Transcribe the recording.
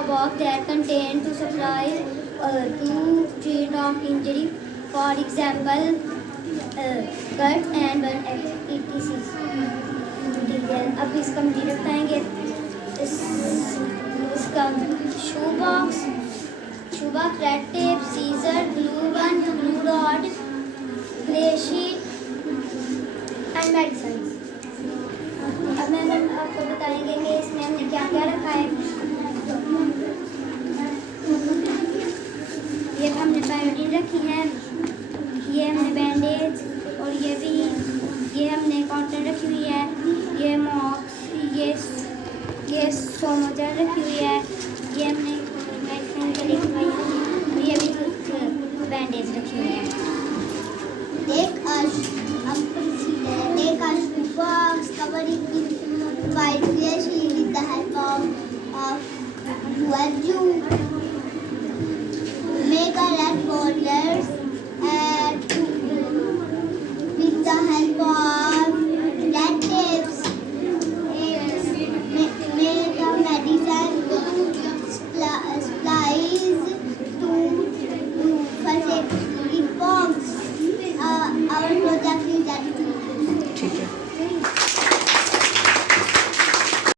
a box that contains two supplies to treat of injury, for example, cuts and burn etc. अब इसका मजीद बताएंगे। इसका shoe box, red tape, scissor, glue gun, glue rod, clay sheet and medicine. अब मैं आपको बताएंगे कि इसमें हमने क्या क्या रखा है। ये हमने पैराडीन रखी है, ये हमने बैंडेज, और ये हमने कॉटन रखी हुई है, ये मॉक्स, ये सोमोजल रखी हुई है, ये हमने मेडिसिन के लिए रखी है, और ये भी कुछ बैंडेज रखी हुई है। एक box covering with white clear sheet with the help of glue. Make a red borders and with the help of red tapes. Make a medicine supplies to first aid box. Our project is that